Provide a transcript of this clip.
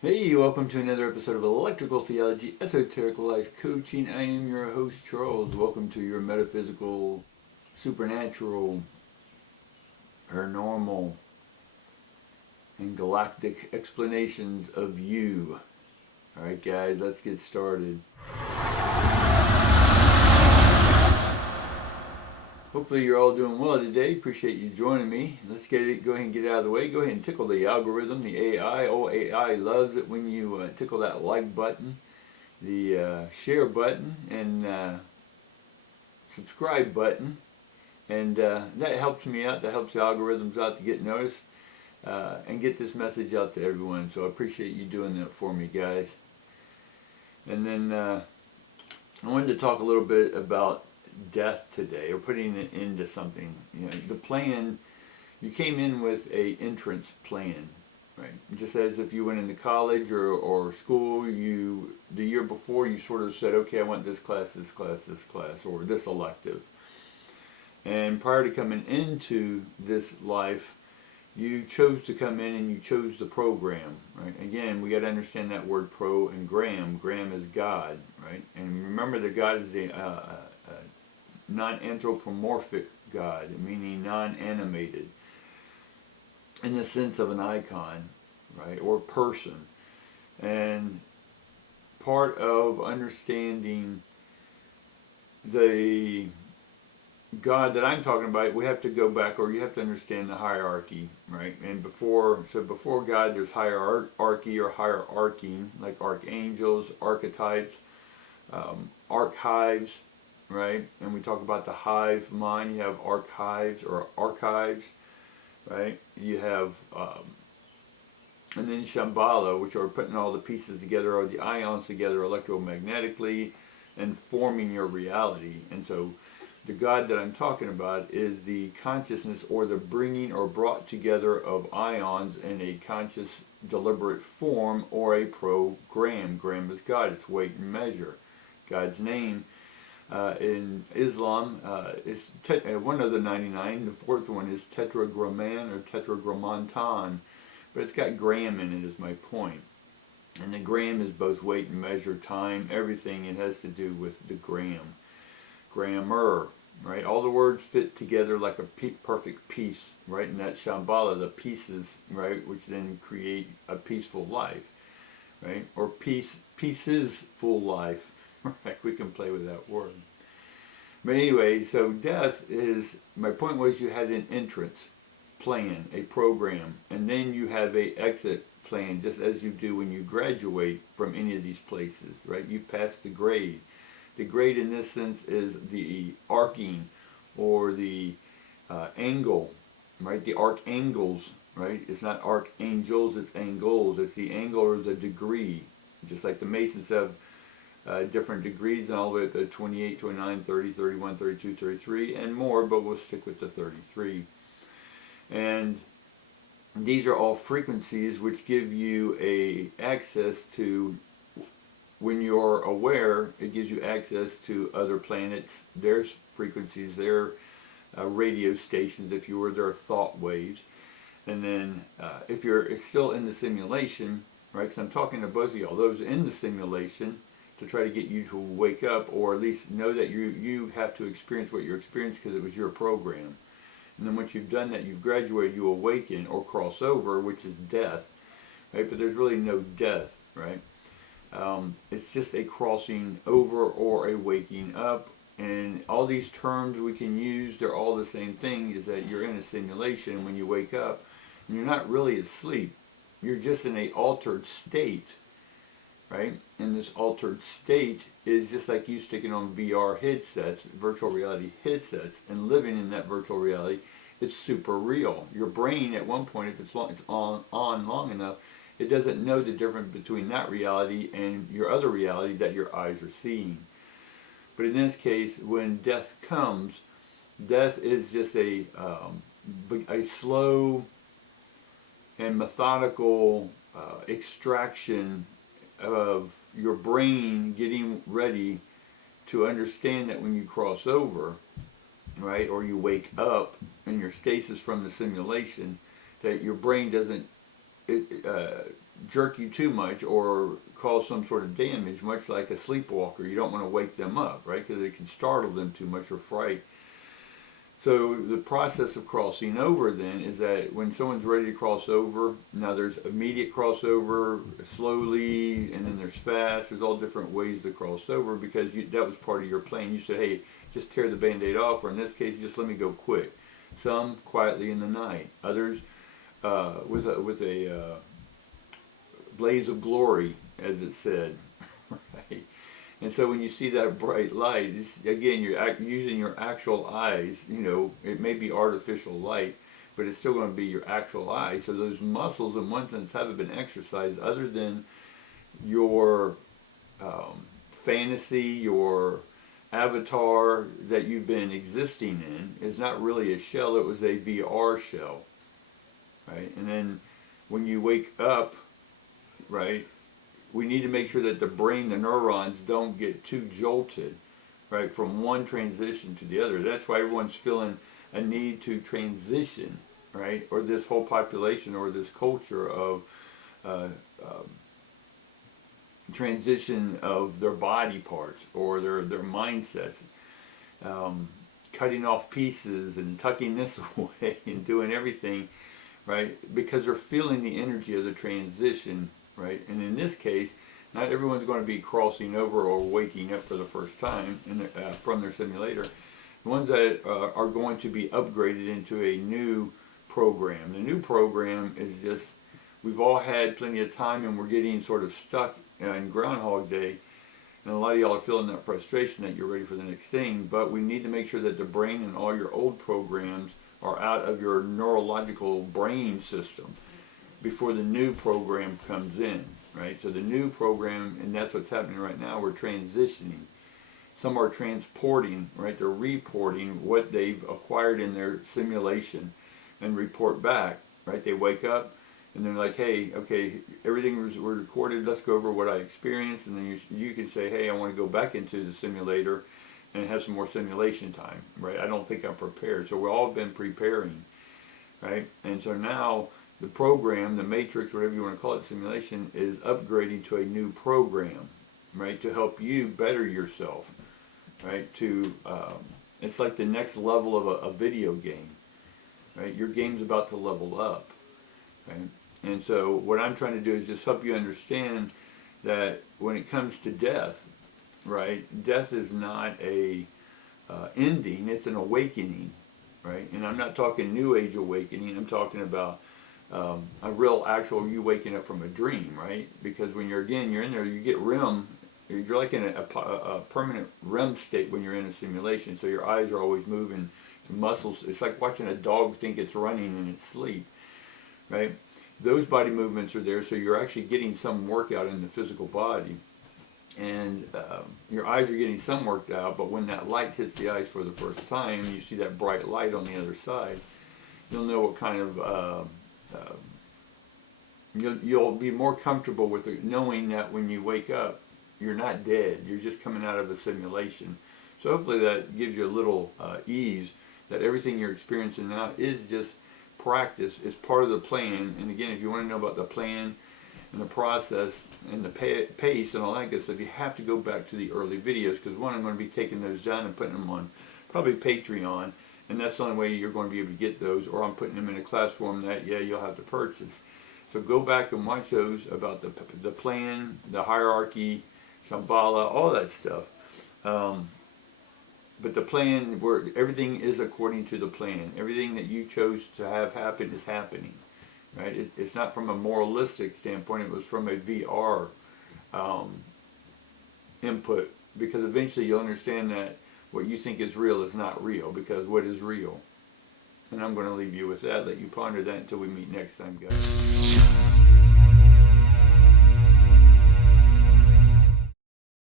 Hey, welcome to another episode of Electrical Theology, Esoteric Life Coaching. I am your host, Charles. Welcome to your metaphysical, supernatural, paranormal, and galactic explanations of you. Alright, guys, let's get started. Hopefully you're all doing well today. Appreciate you joining me. Let's go ahead and get it out of the way. Go ahead and tickle the algorithm, the AI. Oh, AI loves it when you tickle that like button, the share button, and subscribe button. And that helps me out. That helps the algorithms out to get noticed and get this message out to everyone. So I appreciate you doing that for me, guys. And then I wanted to talk a little bit about death today, or putting it into something. You know, the plan, you came in with a entrance plan, right? Just as if you went into college or school, the year before you sort of said, okay, I want this class, this class, this class, or this elective. And prior to coming into this life, you chose to come in and you chose the program, right? Again, we got to understand that word pro and gram. Gram is God, right? And remember that God is the non-anthropomorphic God, meaning non-animated, in the sense of an icon, right, or person. And part of understanding the God that I'm talking about, we have to go back, or you have to understand the hierarchy, right? And before God, there's hierarchy or hierarching, like archangels, archetypes, archives, right? And we talk about the hive mind. You have archives or archives, right? You have, and then Shambhala, which are putting all the pieces together, or the ions together electromagnetically, and forming your reality. And so the God that I'm talking about is the consciousness, or the bringing or brought together of ions in a conscious, deliberate form, or a program. Gram is God. It's weight and measure. God's name in Islam is one of the 99. The fourth one is tetragramman or tetragrammaton, but it's got gram in it, is my point. And the gram is both weight and measure, time, everything. It has to do with the gram. Grammar, right? All the words fit together like a perfect piece, right? And that Shambhala, the pieces, right, which then create a peaceful life, right? Or pieces full life, right? We can play with that word. But anyway, so death is, my point was, you had an entrance plan, a program, and then you have a exit plan, just as you do when you graduate from any of these places, right? You pass the grade. The grade in this sense is the arcing, or the angle, right? The archangles, right? It's not archangels, it's angles. It's the angle or the degree. Just like the Masons have different degrees, and all the way up to 28, 29, 30, 31, 32, 33, and more, but we'll stick with the 33. And these are all frequencies which give you a access to, when you're aware, it gives you access to other planets, their frequencies, their radio stations, if you were, their thought waves. And then if you're still in the simulation, right, because I'm talking to both of y'all, those in the simulation, to try to get you to wake up, or at least know that you have to experience what you're experiencing because it was your program. And then once you've done that, you've graduated, you awaken or cross over, which is death, right? But there's really no death, right? It's just a crossing over or a waking up. And all these terms we can use, they're all the same thing, is that you're in a simulation when you wake up, and you're not really asleep. You're just in an altered state, right? And this altered state is just like you sticking on VR headsets, virtual reality headsets, and living in that virtual reality. It's super real. Your brain, at one point, if it's on long enough, it doesn't know the difference between that reality and your other reality that your eyes are seeing. But in this case, when death comes, death is just a slow and methodical extraction of your brain getting ready to understand that when you cross over, right, or you wake up in your stasis from the simulation, that your brain jerk you too much or cause some sort of damage, much like a sleepwalker. You don't want to wake them up, right? Because it can startle them too much or fright. So the process of crossing over then is that when someone's ready to cross over, now there's immediate crossover, slowly, and then there's fast. There's all different ways to cross over because that was part of your plan. You said, hey, just tear the Band-Aid off, or in this case, just let me go quick. Some quietly in the night. Others with a blaze of glory, as it said, right? And so when you see that bright light, again, you're using your actual eyes. You know, it may be artificial light, but it's still going to be your actual eyes. So those muscles, in one sense, haven't been exercised other than your fantasy, your avatar that you've been existing in is not really a shell. It was a VR shell, right? And then when you wake up, right, we need to make sure that the brain, the neurons, don't get too jolted, right, from one transition to the other. That's why everyone's feeling a need to transition, right, or this whole population or this culture of transition of their body parts or their mindsets, cutting off pieces and tucking this away and doing everything, right, because they're feeling the energy of the transition. Right, and in this case, not everyone's going to be crossing over or waking up for the first time from their simulator. The ones that are going to be upgraded into a new program. The new program is just, we've all had plenty of time and we're getting sort of stuck in Groundhog Day. And a lot of y'all are feeling that frustration that you're ready for the next thing. But we need to make sure that the brain and all your old programs are out of your neurological brain system before the new program comes in, right? So the new program, and that's what's happening right now, we're transitioning. Some are transporting, right? They're reporting what they've acquired in their simulation and report back, right? They wake up and they're like, hey, okay, everything was recorded, let's go over what I experienced, and then you can say, hey, I want to go back into the simulator and have some more simulation time, right? I don't think I'm prepared. So we've all been preparing, right? And so now the program, the matrix, whatever you want to call it, simulation, is upgrading to a new program, right, to help you better yourself, right, to, it's like the next level of a video game, right, your game's about to level up, right, and so what I'm trying to do is just help you understand that when it comes to death, right, death is not a ending, it's an awakening, right, and I'm not talking New Age awakening, I'm talking about a real actual you waking up from a dream, right? Because when you're in there, you get REM, you're like in a permanent REM state when you're in a simulation, so your eyes are always moving, muscles, it's like watching a dog think it's running in its sleep, right? Those body movements are there, so you're actually getting some workout in the physical body, and your eyes are getting some worked out, but when that light hits the eyes for the first time, you see that bright light on the other side, you'll know what kind of you'll be more comfortable with it, knowing that when you wake up, you're not dead. You're just coming out of a simulation. So hopefully that gives you a little ease that everything you're experiencing now is just practice. It's part of the plan. And again, if you want to know about the plan and the process and the pace and all that good stuff, you have to go back to the early videos, because one, I'm going to be taking those down and putting them on probably Patreon. And that's the only way you're going to be able to get those, or I'm putting them in a class form that, yeah, you'll have to purchase. So go back and watch those about the plan, the hierarchy, Shambhala, all that stuff. But the plan, where everything is according to the plan. Everything that you chose to have happen is happening, right? It's not from a moralistic standpoint. It was from a VR input, because eventually you'll understand that what you think is real is not real, because what is real? And I'm going to leave you with that. Let you ponder that until we meet next time, guys.